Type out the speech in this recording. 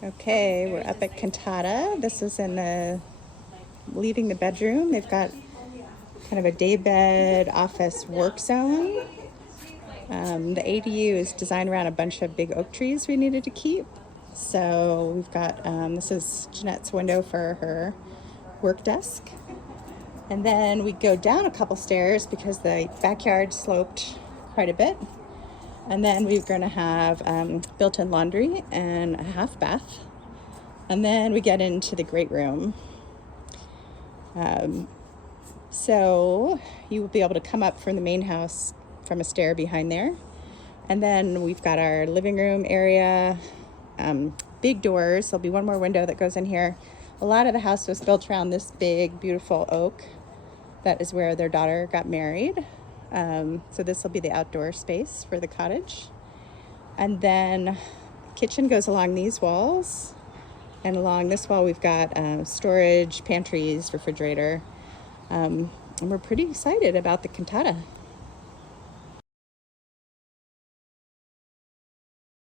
Okay, we're up at Cantata. This is in the leaving the bedroom. They've got kind of a day bed office work zone. The ADU is designed around a bunch of big oak trees we needed to keep. So we've got this is Jeanette's window for her work desk. And then we go down a couple stairs because the backyard sloped quite a bit. And then we're going to have built-in laundry and a half bath. And then we get into the great room. So you will be able to come up from the main house from a stair behind there. And then we've got our living room area, big doors. There'll be one more window that goes in here. A lot of the house was built around this big, beautiful oak. That is where their daughter got married. So this will be the outdoor space for the cottage. And then kitchen goes along these walls. And along this wall, we've got storage, pantries, refrigerator. And we're pretty excited about the cantata.